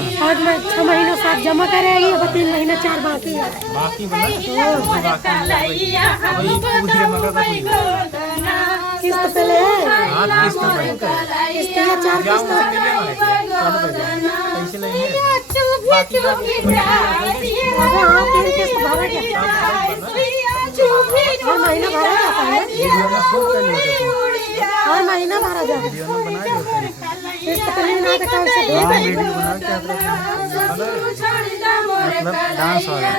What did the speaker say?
आज मैं 6 महीनों साथ जमा करेगी, अब 3 महीने 4 बाकी है। बाकी किस्त पे ले किस्त किस्त या 4 किस्त पैसे लेंगे अरे हाँ 3 किस्त भरा क्या हर महीना भरा जाता है, हर महीना भरा जाता है। किस्त पे लेना तो कैसे मतलब डांस वाला